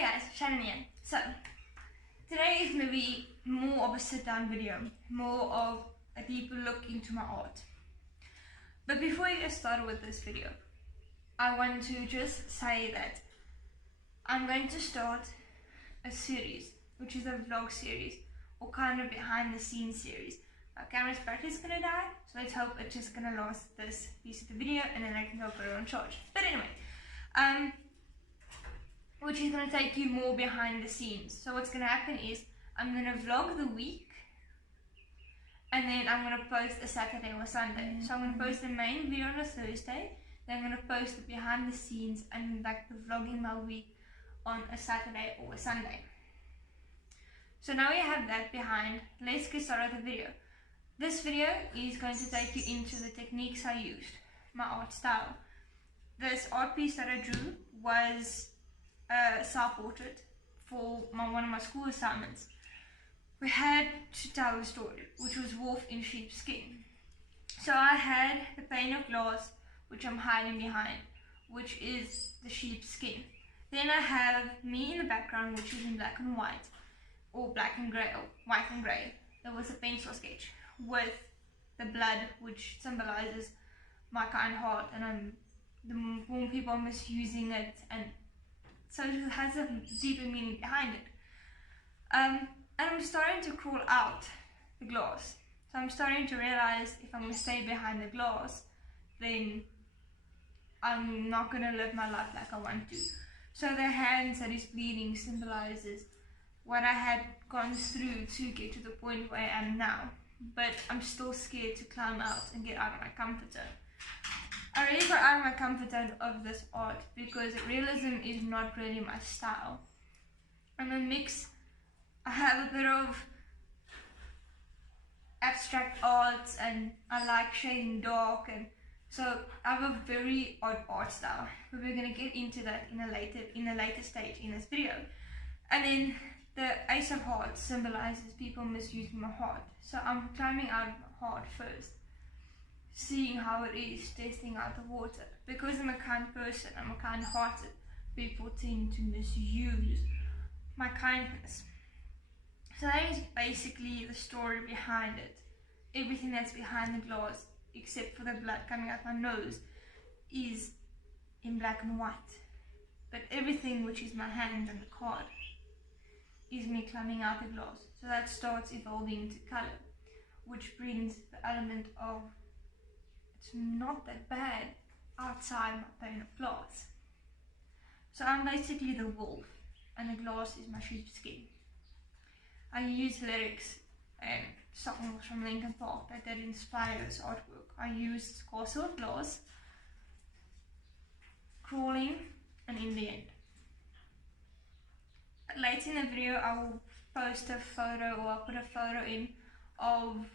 Hey guys, Shannon here. So, today is going to be more of a sit-down video, more of a deeper look into my art. But before I get started with this video, I want to just say that I'm going to start a series, which is a vlog series, or kind of behind the scenes series. My camera's battery's going to die, so let's hope it's just going to last this piece of the video and then I can go put it on charge. But anyway, which is going to take you more behind the scenes. So what's going to happen is I'm going to vlog the week and then I'm going to post a Saturday or Sunday. So I'm going to post the main video on a Thursday, then I'm going to post the behind the scenes and like the vlogging my week on a Saturday or a Sunday. So now we have that behind. Let's get started with the video. This video is going to take you into the techniques I used, my art style. This art piece that I drew was a self-portrait for one of my school assignments. We had to tell a story, which was wolf in sheep's skin. So I had the pane of glass, which I'm hiding behind, which is the sheep's skin. Then I have me in the background, which is in black and white, or black and grey, or white and grey. There was a pencil sketch with the blood, which symbolizes my kind heart, and the more people are misusing it, and so it has a deeper meaning behind it. And I'm starting to crawl out the glass. So I'm starting to realize if I'm going to stay behind the glass, then I'm not going to live my life like I want to. So the hands that is bleeding symbolizes what I had gone through to get to the point where I am now. But I'm still scared to climb out and get out of my comfort zone. I really got out of my comfort zone of this art because realism is not really my style. I'm a mix. I have a bit of abstract art and I like shading dark, and so I have a very odd art style. But we're gonna get into that in a later stage in this video. And then the Ace of Hearts symbolizes people misusing my heart. So I'm climbing out of my heart first, seeing how it is, testing out the water. Because I'm a kind person, I'm a kind-hearted, people tend to misuse my kindness. So that is basically the story behind it. Everything that's behind the glass, except for the blood coming out my nose, is in black and white. But everything, which is my hand and the card, is me climbing out the glass. So that starts evolving to color, which brings the element of it's not that bad outside my pane of glass. So I'm basically the wolf and the glass is my sheep's skin. I use lyrics and songs from Linkin Park that did inspire this artwork. I used Castle of Glass, Crawling, and In the End. Later in the video I will post a photo, or I'll put a photo in of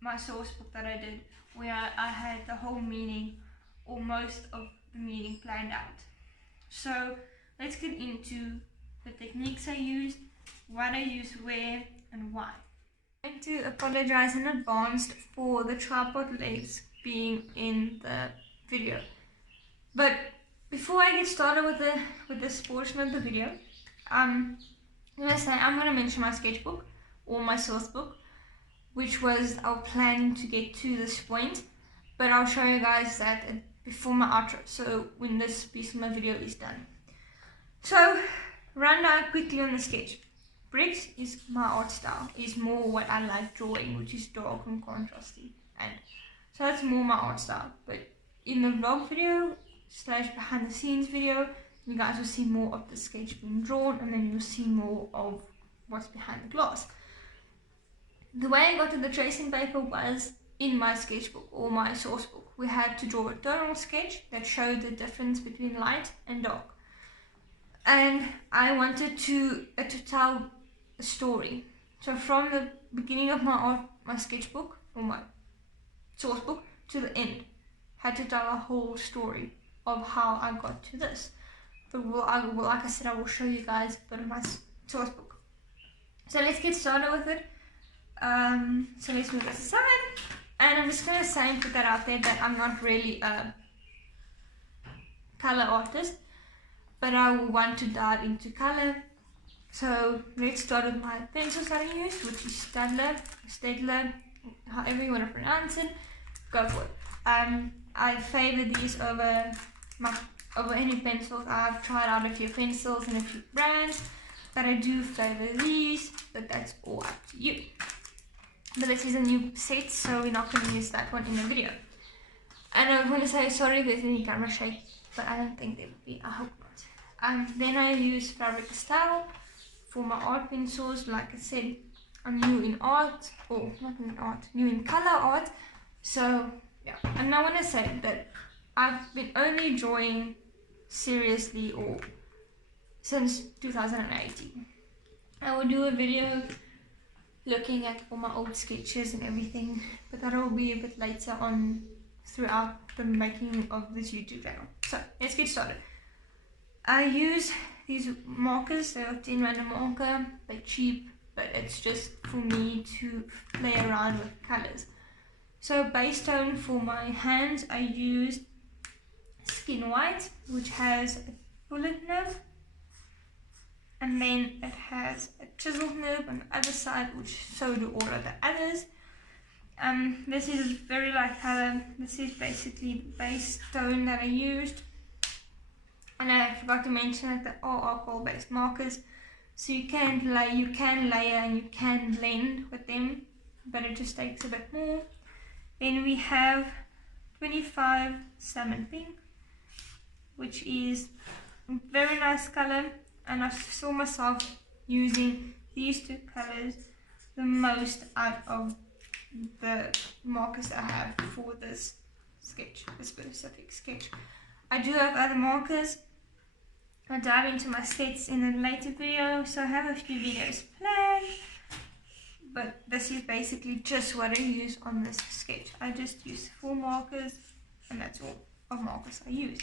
my source book that I did, where I had the whole meaning, or most of the meaning, planned out. So let's get into the techniques I used, what I used where, and why. I'm going to apologize in advance for the tripod legs being in the video. But before I get started with this portion of the video, I'm going to mention my sketchbook, or my source book, which was our plan to get to this point, but I'll show you guys that before my outro, so when this piece of my video is done. So, run down quickly on the sketch. Bricks is my art style, is more what I like drawing, which is dark and contrasty, and so that's more my art style. But in the vlog video / behind the scenes video, you guys will see more of the sketch being drawn, and then you'll see more of what's behind the glass. The way I got to the tracing paper was in my sketchbook, or my source book. We had to draw a tonal sketch that showed the difference between light and dark. And I wanted to tell a story. So from the beginning of my sketchbook, or my source book, to the end, had to tell a whole story of how I got to this. But like I said, I will show you guys a bit of my source book. So let's get started with it. So let's move this aside, and I'm just going to say and put that out there that I'm not really a color artist, but I will want to dive into color So let's start with my pencils that I used, which is Staedtler, however you want to pronounce it, go for it. I favor these over any pencils. I've tried out a few pencils and a few brands, but I do favor these, but that's all up to you. But this is a new set, so we're not going to use that one in the video. And I want to say sorry if there's any camera shake, but I don't think there will be, I hope not. Then I use 𝕥𝕨𝕚𝕥𝕥𝕖𝕣 for my art pencils. Like I said, I'm new in art, or not new in art, new in color art. So yeah, and I want to say that I've been only drawing seriously or since 2018. I will do a video looking at all my old sketches and everything, but that will be a bit later on throughout the making of this YouTube channel. So let's get started. I use these markers. They're a 10 rand marker. They're cheap, but it's just for me to play around with colors. So base tone for my hands, I used Skin White, which has a bullet nib, and then it has a chisel nib on the other side, which so do all of the others. This is very light color. This is basically the base tone that I used. And I forgot to mention that they are alcohol-based markers, so you can layer and you can blend with them, but it just takes a bit more. Then we have 25 Salmon Pink, which is a very nice color, and I saw myself using these two colors the most out of the markers I have for this sketch, this specific sketch. I do have other markers. I'll dive into my sets in a later video, so I have a few videos planned, but this is basically just what I use on this sketch. I just use 4 markers, and that's all of markers I use.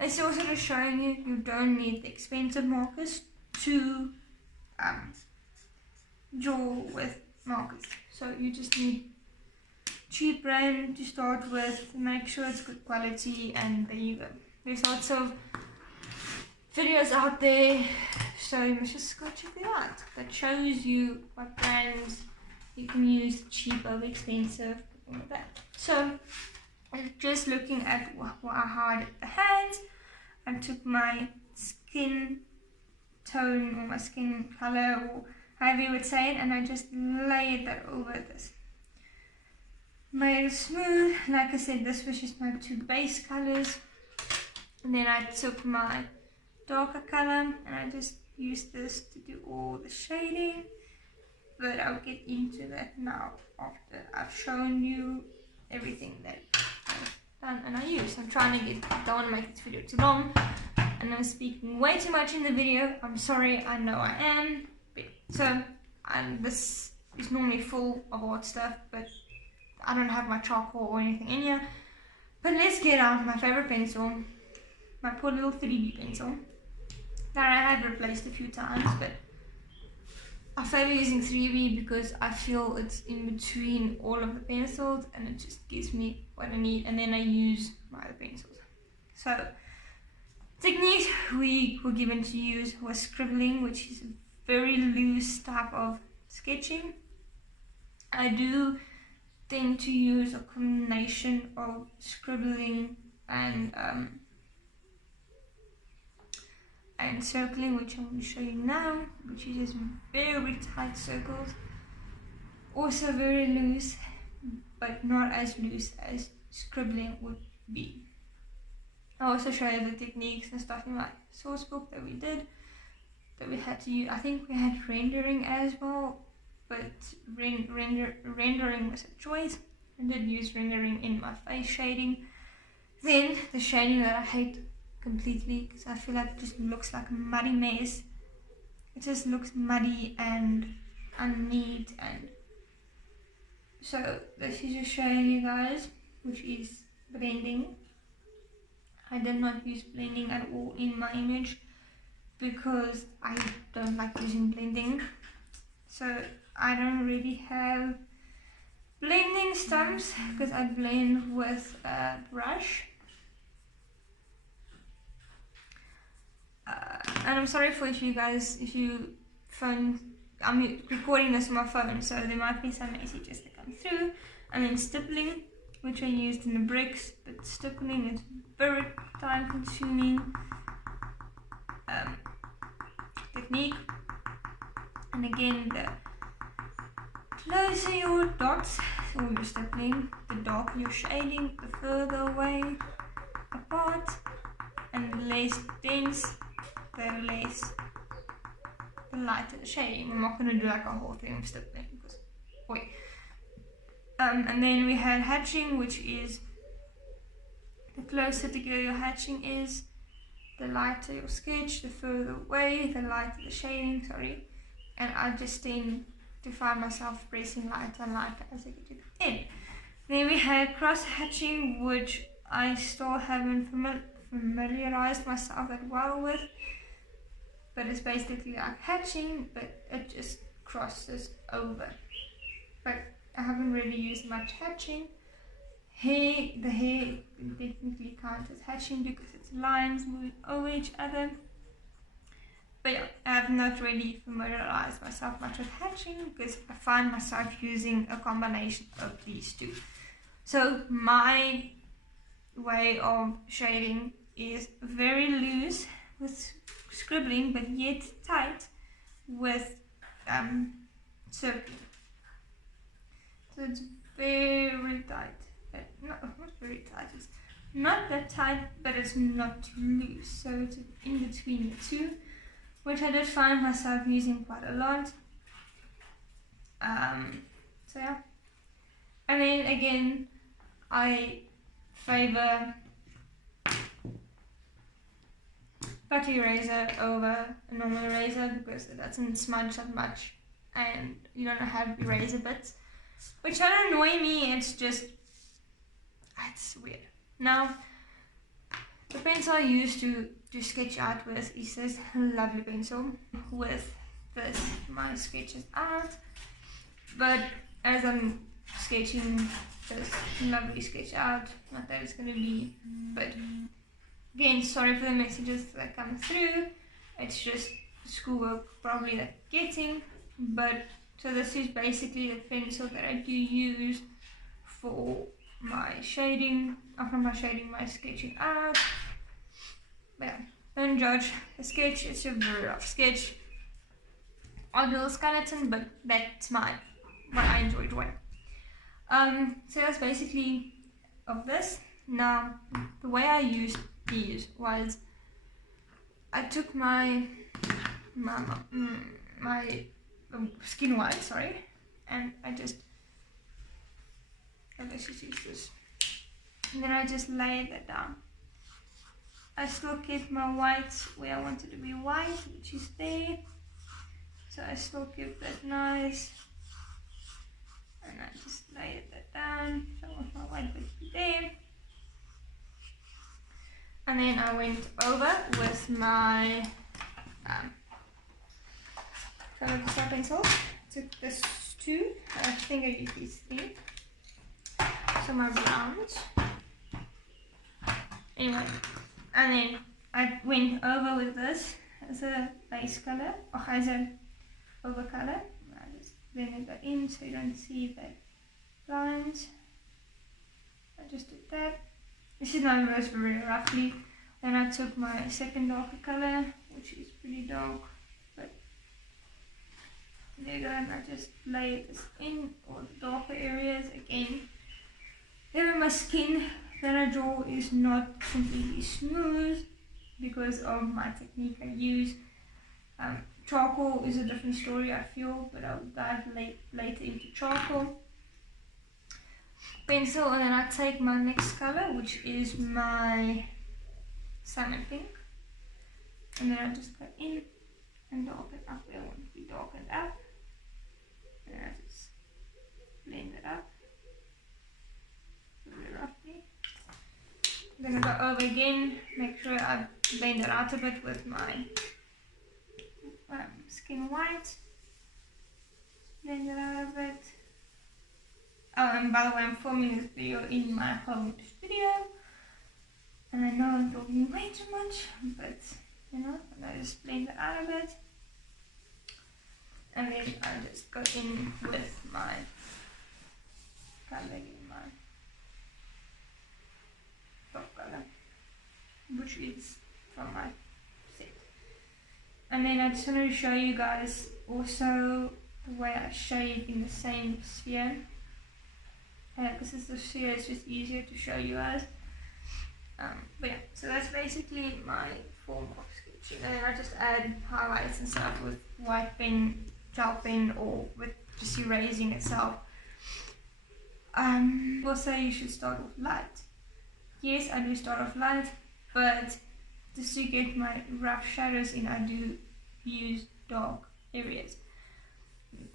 It's also just showing you don't need the expensive markers to draw with markers. So you just need cheap brand to start with, make sure it's good quality, and there you go. There's lots of videos out there, so you must just go check it out. That shows you what brands you can use, cheap over expensive, all of that. So just looking at how I did the hands, I took my skin tone or my skin color or however you would say it, and I just layered that over this. Made it smooth. Like I said, this was just my 2 base colors, and then I took my darker color and I just used this to do all the shading, but I'll get into that now after I've shown you everything that I've done and I used. I'm trying to don't want to make this video too long, and I'm speaking way too much in the video. I'm sorry, I know I am. So this is normally full of art stuff, but I don't have my charcoal or anything in here. But let's get out my favorite pencil, my poor little 3B pencil that I have replaced a few times, but I favor using 3B because I feel it's in between all of the pencils and it just gives me what I need, and then I use my other pencils. So techniques we were given to use was scribbling, which is a very loose type of sketching. I do tend to use a combination of scribbling and circling, which I'm going to show you now, which is just very tight circles, also very loose, but not as loose as scribbling would be. I'll also show you the techniques and stuff in my source book that we did, that we had to use. I think we had rendering as well, but rendering was a choice. I did use rendering in my face shading. Then the shading that I hate completely, because I feel like it just looks like a muddy mess. It just looks muddy and unneat, and so this is just showing you guys, which is blending. I did not use blending at all in my image because I don't like using blending, so I don't really have blending stumps because I blend with a brush. And I'm sorry for if you phone, I'm recording this on my phone, so there might be some messages that come through. And then stippling, which I used in the bricks, but stippling is very time consuming technique. And again, the closer your dots or your stippling, the darker your shading, the further away apart, and the less dense, the less the lighter the shading. I'm not going to do like a whole thing of stippling because, wait. And then we had hatching, which is the closer together your hatching is, the lighter your sketch, the further away, the lighter the shading, sorry. And I just tend to find myself pressing lighter and lighter as I get to the end. Then we had cross hatching, which I still haven't familiarized myself that well with. But it's basically like hatching, but it just crosses over. But I haven't really used much hatching. The hair technically counts as hatching because it's lines moving over each other. But yeah, I have not really familiarized myself much with hatching because I find myself using a combination of these two. So my way of shading is very loose with scribbling, but yet tight with circling. So it's very tight, but not very tight. It's not that tight, but it's not loose. So it's in between the two, which I did find myself using quite a lot. So yeah, and then again, I favor putty eraser over a normal eraser because it doesn't smudge that much and you don't have eraser bits, which don't annoy me, it's just, it's weird. Now, the pencil I use to sketch out with is this lovely pencil. With this, my sketches out, but as I'm sketching this lovely sketch out, not that it's going to be, but again, sorry for the messages that come through, it's just schoolwork probably that I'm getting. But so this is basically the pencil that I do use for my shading, my sketching out. But yeah, don't judge the sketch, it's a very rough sketch. I'll do a skeleton, but that's what I enjoy doing. So that's basically of this. Now, the way I used these was I took my skin white, sorry, and let's just use this, and then I just layered that down. I still kept my whites where I wanted to be white, which is there, so I still kept that nice, and I just layered that down, so I want my white bit there. And then I went over with my pencil. Took this two, I think I used these three. So my browns. Anyway, and then I went over with this as a base color, or as a over color. I just blended that in so you don't see the lines. I just did that. This is now reversed very roughly. Then I took my second darker color, which is pretty dark, but there you go, and I just layered this in all the darker areas again. Even my skin that I draw is not completely smooth because of my technique I use. Charcoal is a different story, I feel, but I'll dive later into charcoal. Pencil, and then I take my next color, which is my salmon pink, and then I just go in and darken up where I want to be darkened up, and then I just blend it up really roughly. Then I go over again, make sure I blend it out a bit with my skin white, blend it out a bit. Oh, and by the way, I'm filming this video in my home studio, and I know I'm talking way too much, but you know, and I just blend it out a bit. and then I just go in with my colour in my top colour, which is from my set. And then I just want to show you guys also the way I shade in the same sphere. Because it's the sphere, it's just easier to show you guys. But yeah, so that's basically my form of sketching. And then I just add highlights and stuff with white pen, gel pen, or with just erasing itself. People say you should start off light. Yes, I do start off light, but just to get my rough shadows in, I do use dark areas.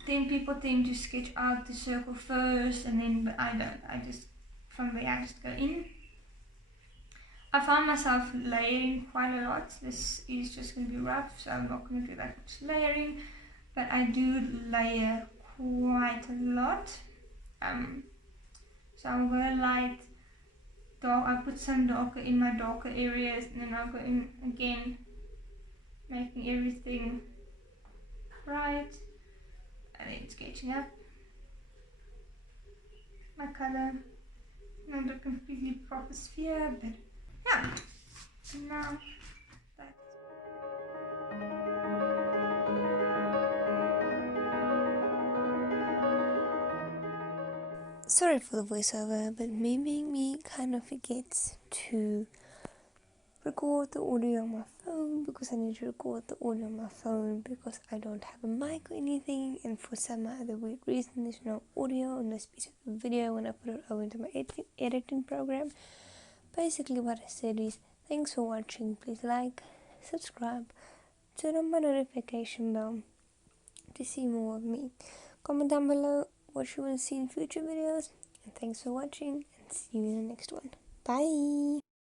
Then people tend to sketch out the circle first, and then, but I don't. I just, from there I just go in. I find myself layering quite a lot. This is just going to be rough, so I'm not going to do that much layering, but I do layer quite a lot. So I'm going to light, dark. I put some darker in my darker areas, and then I'll go in again, making everything bright, and then sketching up my colour. Not a completely proper sphere, but yeah. Now that's Sorry for the voiceover, but maybe me kind of forgets to record the audio on my phone, because I need to record the audio on my phone because I don't have a mic or anything, and for some other weird reason there's no audio on this piece of video when I put it over into my editing program. Basically what I said is, thanks for watching, please like, subscribe, turn on my notification bell to see more of me. Comment down below what you want to see in future videos, and thanks for watching, and see you in the next one. Bye!